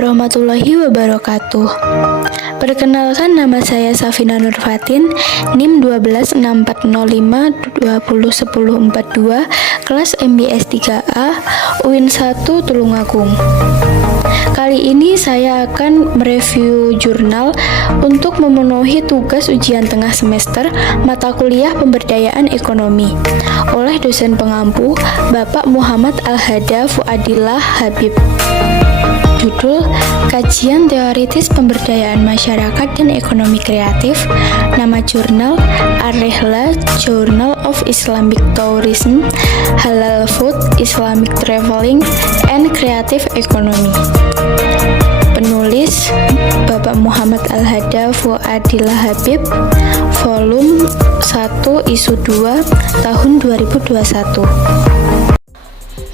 warahmatullahi wabarakatuh. Perkenalkan, nama saya Safina Nurfatin, NIM 126405201042, kelas MBS 3A, UIN 1 Tulungagung. Kali ini saya akan mereview jurnal untuk memenuhi tugas ujian tengah semester mata kuliah pemberdayaan ekonomi oleh dosen pengampu Bapak Muhammad Al-Hada Fuadillah Habib. Judul Kajian Teoritis Pemberdayaan Masyarakat dan Ekonomi Kreatif. Nama jurnal Ar-Rihla, Journal of Islamic Tourism, Halal Food, Islamic Traveling, and Creative Economy. Penulis Bapak Muhammad Al-Hada Fuadillah Habib, volume 1 isu 2 tahun 2021.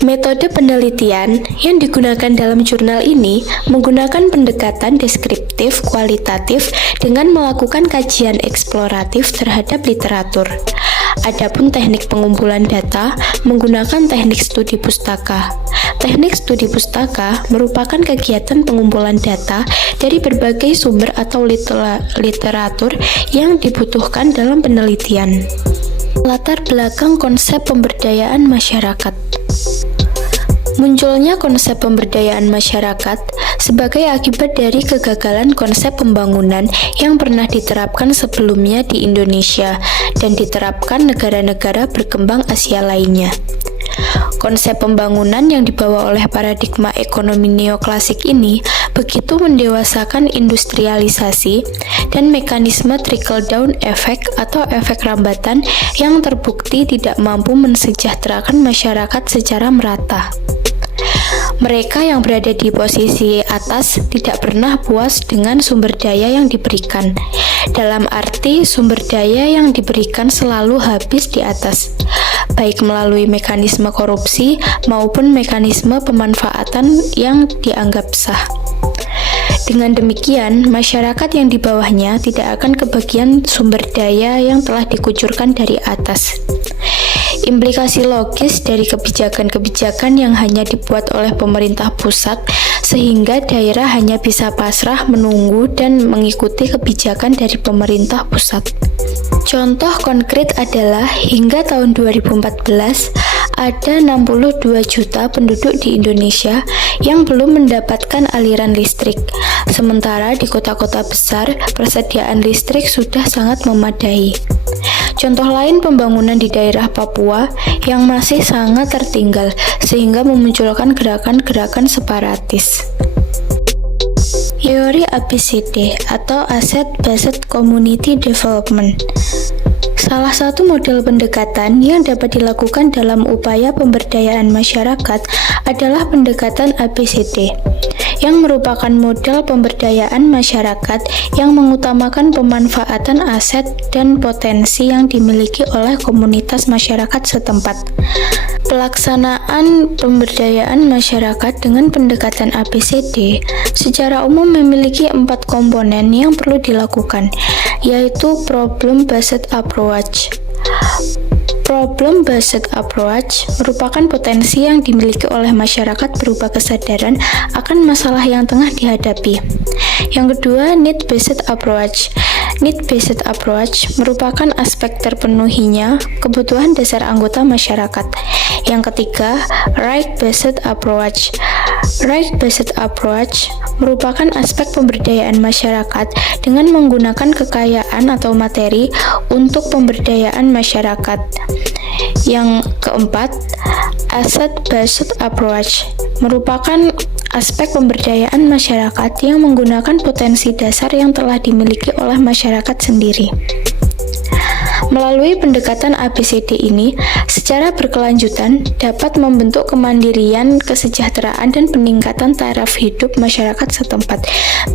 Metode penelitian yang digunakan dalam jurnal ini menggunakan pendekatan deskriptif kualitatif dengan melakukan kajian eksploratif terhadap literatur. Adapun teknik pengumpulan data menggunakan teknik studi pustaka. Teknik studi pustaka merupakan kegiatan pengumpulan data dari berbagai sumber atau literatur yang dibutuhkan dalam penelitian. Latar belakang konsep pemberdayaan masyarakat. Munculnya konsep pemberdayaan masyarakat sebagai akibat dari kegagalan konsep pembangunan yang pernah diterapkan sebelumnya di Indonesia dan diterapkan negara-negara berkembang Asia lainnya. Konsep pembangunan yang dibawa oleh paradigma ekonomi neoklasik ini begitu mendewasakan industrialisasi dan mekanisme trickle-down effect atau efek rambatan yang terbukti tidak mampu mensejahterakan masyarakat secara merata. Mereka yang berada di posisi atas tidak pernah puas dengan sumber daya yang diberikan. Dalam arti, sumber daya yang diberikan selalu habis di atas, baik melalui mekanisme korupsi maupun mekanisme pemanfaatan yang dianggap sah. Dengan demikian, masyarakat yang di bawahnya tidak akan kebagian sumber daya yang telah dikucurkan dari atas. Implikasi logis dari kebijakan-kebijakan yang hanya dibuat oleh pemerintah pusat sehingga daerah hanya bisa pasrah menunggu dan mengikuti kebijakan dari pemerintah pusat. Contoh konkret adalah hingga tahun 2014 ada 62 juta penduduk di Indonesia yang belum mendapatkan aliran listrik. Sementara di kota-kota besar persediaan listrik sudah sangat memadai. Contoh lain pembangunan di daerah Papua yang masih sangat tertinggal sehingga memunculkan gerakan-gerakan separatis. Teori ABCD atau Asset Based Community Development. Salah satu model pendekatan yang dapat dilakukan dalam upaya pemberdayaan masyarakat adalah pendekatan ABCD, yang merupakan model pemberdayaan masyarakat yang mengutamakan pemanfaatan aset dan potensi yang dimiliki oleh komunitas masyarakat setempat. Pelaksanaan pemberdayaan masyarakat dengan pendekatan ABCD secara umum memiliki 4 komponen yang perlu dilakukan, yaitu Problem-Based Approach. Problem-based approach merupakan potensi yang dimiliki oleh masyarakat berupa kesadaran akan masalah yang tengah dihadapi. Yang kedua, need-based approach. Need-based approach merupakan aspek terpenuhinya kebutuhan dasar anggota masyarakat. Yang ketiga, right-based approach. Right-based approach merupakan aspek pemberdayaan masyarakat dengan menggunakan kekayaan atau materi untuk pemberdayaan masyarakat. Yang keempat, asset-based approach merupakan aspek pemberdayaan masyarakat yang menggunakan potensi dasar yang telah dimiliki oleh masyarakat sendiri. Melalui pendekatan ABCD ini, secara berkelanjutan dapat membentuk kemandirian, kesejahteraan, dan peningkatan taraf hidup masyarakat setempat,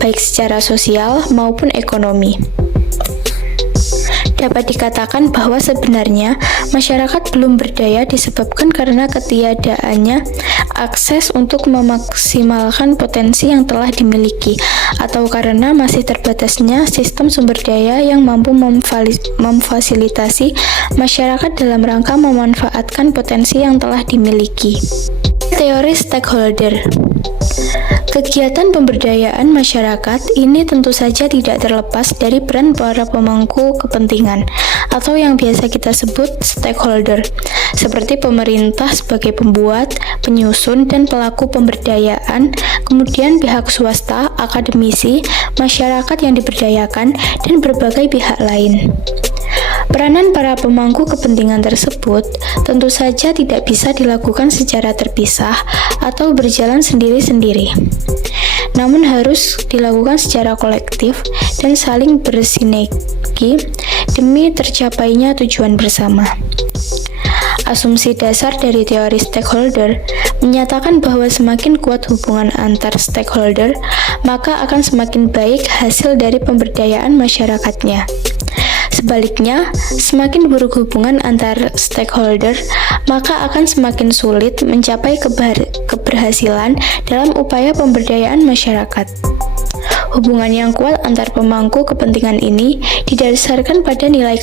baik secara sosial maupun ekonomi. Dapat dikatakan bahwa sebenarnya masyarakat belum berdaya disebabkan karena ketiadaannya akses untuk memaksimalkan potensi yang telah dimiliki, atau karena masih terbatasnya sistem sumber daya yang mampu memfasilitasi masyarakat dalam rangka memanfaatkan potensi yang telah dimiliki. Teori stakeholder. Kegiatan pemberdayaan masyarakat ini tentu saja tidak terlepas dari peran para pemangku kepentingan atau yang biasa kita sebut stakeholder, seperti pemerintah sebagai pembuat, penyusun, dan pelaku pemberdayaan, kemudian pihak swasta, akademisi, masyarakat yang diberdayakan, dan berbagai pihak lain. Peranan para pemangku kepentingan tersebut tentu saja tidak bisa dilakukan secara terpisah atau berjalan sendiri-sendiri, namun harus dilakukan secara kolektif dan saling bersinergi demi tercapainya tujuan bersama. Asumsi dasar dari teori stakeholder menyatakan bahwa semakin kuat hubungan antar stakeholder, maka akan semakin baik hasil dari pemberdayaan masyarakatnya. Sebaliknya, semakin buruk hubungan antar stakeholder, maka akan semakin sulit mencapai keberhasilan dalam upaya pemberdayaan masyarakat. Hubungan yang kuat antar pemangku kepentingan ini didasarkan pada nilai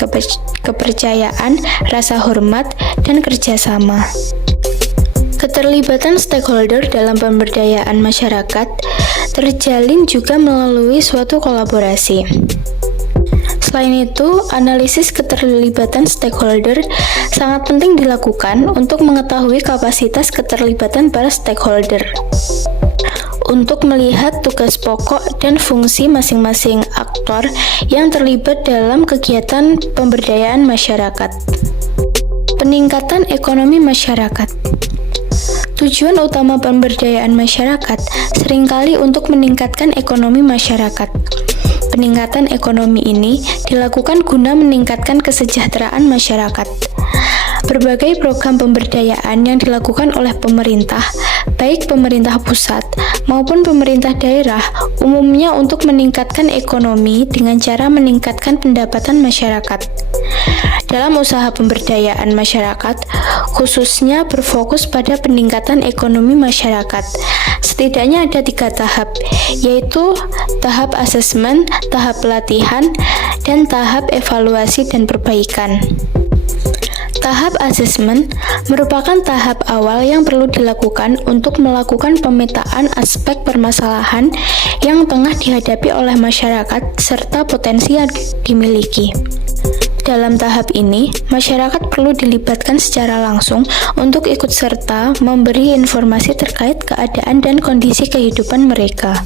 kepercayaan, rasa hormat, dan kerjasama. Keterlibatan stakeholder dalam pemberdayaan masyarakat terjalin juga melalui suatu kolaborasi. Selain itu, analisis keterlibatan stakeholder sangat penting dilakukan untuk mengetahui kapasitas keterlibatan para stakeholder, untuk melihat tugas pokok dan fungsi masing-masing aktor yang terlibat dalam kegiatan pemberdayaan masyarakat. Peningkatan ekonomi masyarakat. Tujuan utama pemberdayaan masyarakat seringkali untuk meningkatkan ekonomi masyarakat. Peningkatan ekonomi ini dilakukan guna meningkatkan kesejahteraan masyarakat. Berbagai program pemberdayaan yang dilakukan oleh pemerintah, baik pemerintah pusat maupun pemerintah daerah, umumnya untuk meningkatkan ekonomi dengan cara meningkatkan pendapatan masyarakat. Dalam usaha pemberdayaan masyarakat, khususnya berfokus pada peningkatan ekonomi masyarakat. Setidaknya ada 3 tahap, yaitu tahap asesmen, tahap pelatihan, dan tahap evaluasi dan perbaikan. Tahap asesmen merupakan tahap awal yang perlu dilakukan untuk melakukan pemetaan aspek permasalahan yang tengah dihadapi oleh masyarakat serta potensi yang dimiliki. Dalam tahap ini, masyarakat perlu dilibatkan secara langsung untuk ikut serta memberi informasi terkait keadaan dan kondisi kehidupan mereka.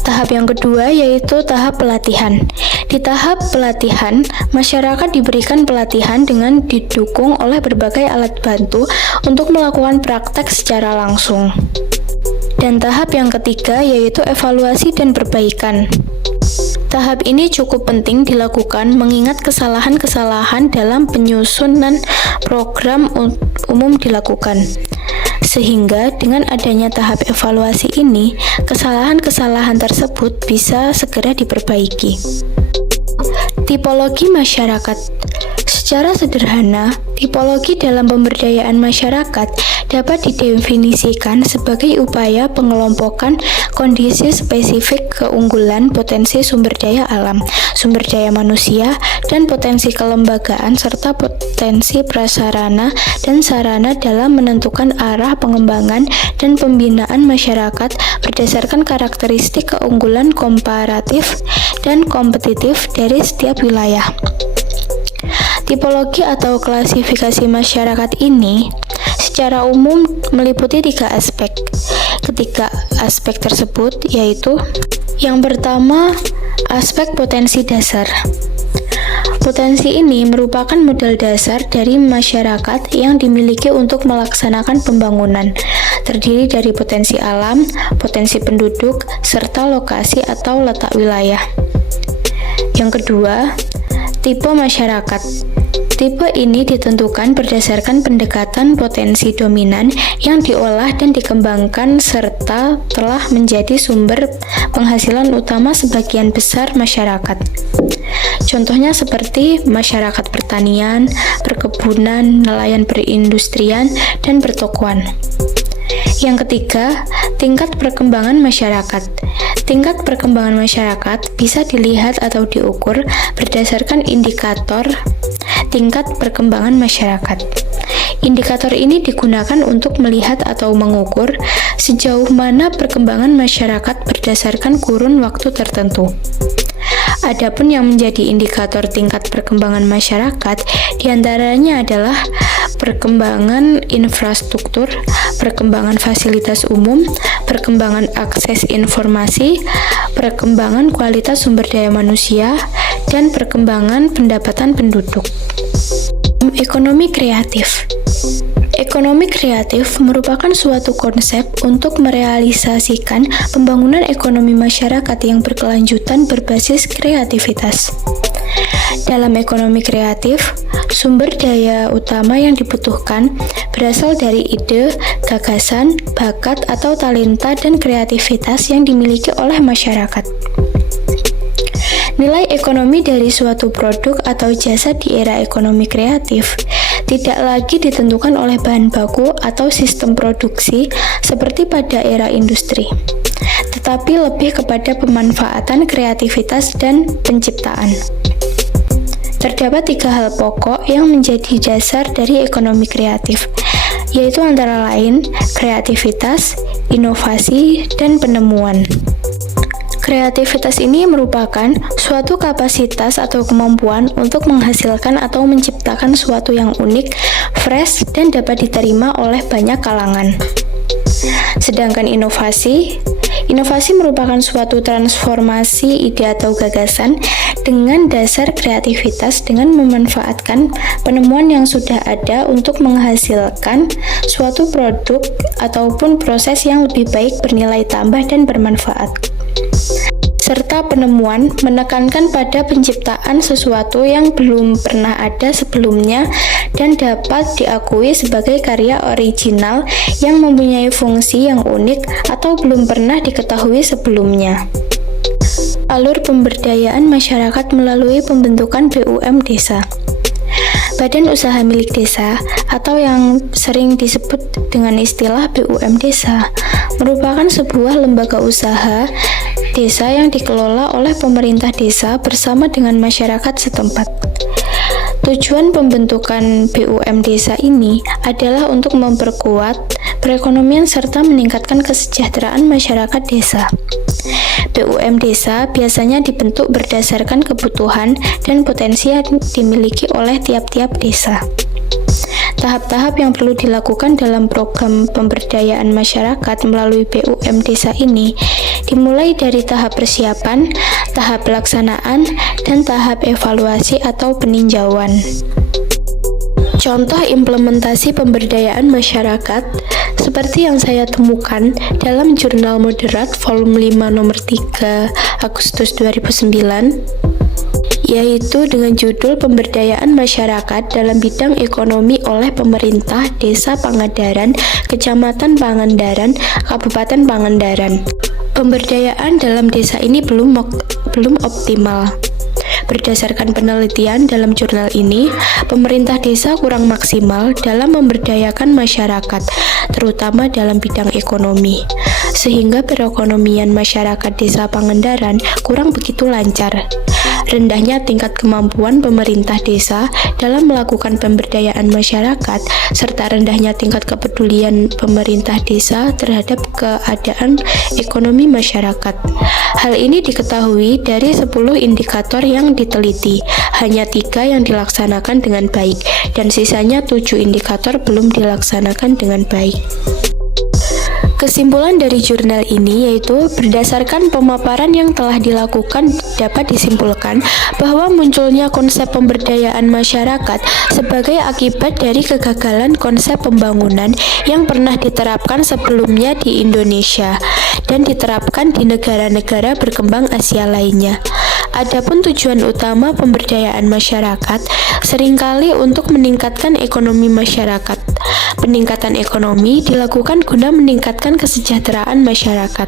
Tahap yang kedua yaitu tahap pelatihan. Di tahap pelatihan, masyarakat diberikan pelatihan dengan didukung oleh berbagai alat bantu untuk melakukan praktek secara langsung. Dan tahap yang ketiga yaitu evaluasi dan perbaikan. Tahap ini cukup penting dilakukan mengingat kesalahan-kesalahan dalam penyusunan program umum dilakukan. Sehingga dengan adanya tahap evaluasi ini, kesalahan-kesalahan tersebut bisa segera diperbaiki. Tipologi masyarakat. Secara sederhana, tipologi dalam pemberdayaan masyarakat dapat didefinisikan sebagai upaya pengelompokan kondisi spesifik keunggulan potensi sumber daya alam, sumber daya manusia, dan potensi kelembagaan serta potensi prasarana dan sarana dalam menentukan arah pengembangan dan pembinaan masyarakat berdasarkan karakteristik keunggulan komparatif dan kompetitif dari setiap wilayah. Tipologi atau klasifikasi masyarakat ini secara umum meliputi 3 aspek. Ketiga aspek tersebut yaitu yang pertama, aspek potensi dasar. Potensi ini merupakan modal dasar dari masyarakat yang dimiliki untuk melaksanakan pembangunan, terdiri dari potensi alam, potensi penduduk, serta lokasi atau letak wilayah. Yang kedua, tipe masyarakat. Tipe ini ditentukan berdasarkan pendekatan potensi dominan yang diolah dan dikembangkan serta telah menjadi sumber penghasilan utama sebagian besar masyarakat. Contohnya seperti masyarakat pertanian, perkebunan, nelayan perindustrian, dan pertokoan. Yang ketiga, tingkat perkembangan masyarakat. Tingkat perkembangan masyarakat bisa dilihat atau diukur berdasarkan indikator tingkat perkembangan masyarakat. Indikator ini digunakan untuk melihat atau mengukur sejauh mana perkembangan masyarakat berdasarkan kurun waktu tertentu. Adapun yang menjadi indikator tingkat perkembangan masyarakat diantaranya adalah perkembangan infrastruktur, perkembangan fasilitas umum, perkembangan akses informasi, perkembangan kualitas sumber daya manusia, dan perkembangan pendapatan penduduk. Ekonomi kreatif. Ekonomi kreatif merupakan suatu konsep untuk merealisasikan pembangunan ekonomi masyarakat yang berkelanjutan berbasis kreativitas. Dalam ekonomi kreatif, sumber daya utama yang dibutuhkan berasal dari ide, gagasan, bakat atau talenta dan kreativitas yang dimiliki oleh masyarakat. Nilai ekonomi dari suatu produk atau jasa di era ekonomi kreatif tidak lagi ditentukan oleh bahan baku atau sistem produksi seperti pada era industri, tetapi lebih kepada pemanfaatan kreativitas dan penciptaan. Terdapat 3 hal pokok yang menjadi dasar dari ekonomi kreatif, yaitu antara lain kreativitas, inovasi, dan penemuan. Kreativitas ini merupakan suatu kapasitas atau kemampuan untuk menghasilkan atau menciptakan sesuatu yang unik, fresh, dan dapat diterima oleh banyak kalangan. Sedangkan inovasi merupakan suatu transformasi ide atau gagasan dengan dasar kreativitas dengan memanfaatkan penemuan yang sudah ada untuk menghasilkan suatu produk ataupun proses yang lebih baik, bernilai tambah, dan bermanfaat. Serta penemuan menekankan pada penciptaan sesuatu yang belum pernah ada sebelumnya dan dapat diakui sebagai karya original yang mempunyai fungsi yang unik atau belum pernah diketahui sebelumnya. Alur pemberdayaan masyarakat melalui pembentukan BUM desa. Badan Usaha Milik Desa atau yang sering disebut dengan istilah BUM Desa merupakan sebuah lembaga usaha desa yang dikelola oleh pemerintah desa bersama dengan masyarakat setempat. Tujuan pembentukan BUM desa ini adalah untuk memperkuat perekonomian serta meningkatkan kesejahteraan masyarakat desa. BUM desa biasanya dibentuk berdasarkan kebutuhan dan potensi yang dimiliki oleh tiap-tiap desa. Tahap-tahap yang perlu dilakukan dalam program pemberdayaan masyarakat melalui BUM desa ini dimulai dari tahap persiapan, tahap pelaksanaan, dan tahap evaluasi atau peninjauan. Contoh implementasi pemberdayaan masyarakat seperti yang saya temukan dalam Jurnal Moderat volume 5 nomor 3 Agustus 2009, yaitu dengan judul Pemberdayaan Masyarakat dalam Bidang Ekonomi oleh Pemerintah Desa Pangandaran, Kecamatan Pangandaran, Kabupaten Pangandaran. Pemberdayaan dalam desa ini belum optimal. Berdasarkan penelitian dalam jurnal ini, pemerintah desa kurang maksimal dalam memberdayakan masyarakat, terutama dalam bidang ekonomi, sehingga perekonomian masyarakat desa Pangandaran kurang begitu lancar. Rendahnya tingkat kemampuan pemerintah desa dalam melakukan pemberdayaan masyarakat, serta rendahnya tingkat kepedulian pemerintah desa terhadap keadaan ekonomi masyarakat. Hal ini diketahui dari 10 indikator yang diteliti, hanya 3 yang dilaksanakan dengan baik, dan sisanya 7 indikator belum dilaksanakan dengan baik. Kesimpulan dari jurnal ini yaitu berdasarkan pemaparan yang telah dilakukan dapat disimpulkan bahwa munculnya konsep pemberdayaan masyarakat sebagai akibat dari kegagalan konsep pembangunan yang pernah diterapkan sebelumnya di Indonesia dan diterapkan di negara-negara berkembang Asia lainnya. Adapun tujuan utama pemberdayaan masyarakat seringkali untuk meningkatkan ekonomi masyarakat. Peningkatan ekonomi dilakukan guna meningkatkan kesejahteraan masyarakat.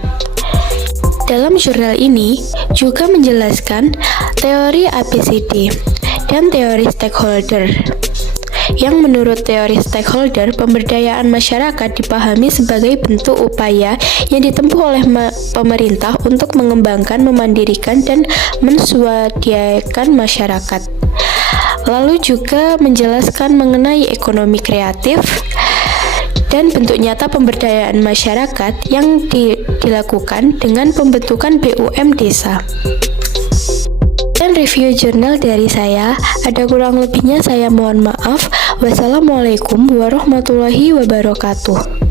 Dalam jurnal ini juga menjelaskan teori ABCD dan teori stakeholder. Yang menurut teori stakeholder, pemberdayaan masyarakat dipahami sebagai bentuk upaya yang ditempuh oleh pemerintah untuk mengembangkan, memandirikan, dan menswadayaan masyarakat. Lalu juga menjelaskan mengenai ekonomi kreatif dan bentuk nyata pemberdayaan masyarakat yang dilakukan dengan pembentukan BUM desa. Dan review jurnal dari saya, ada kurang lebihnya saya mohon maaf. Wassalamualaikum warahmatullahi wabarakatuh.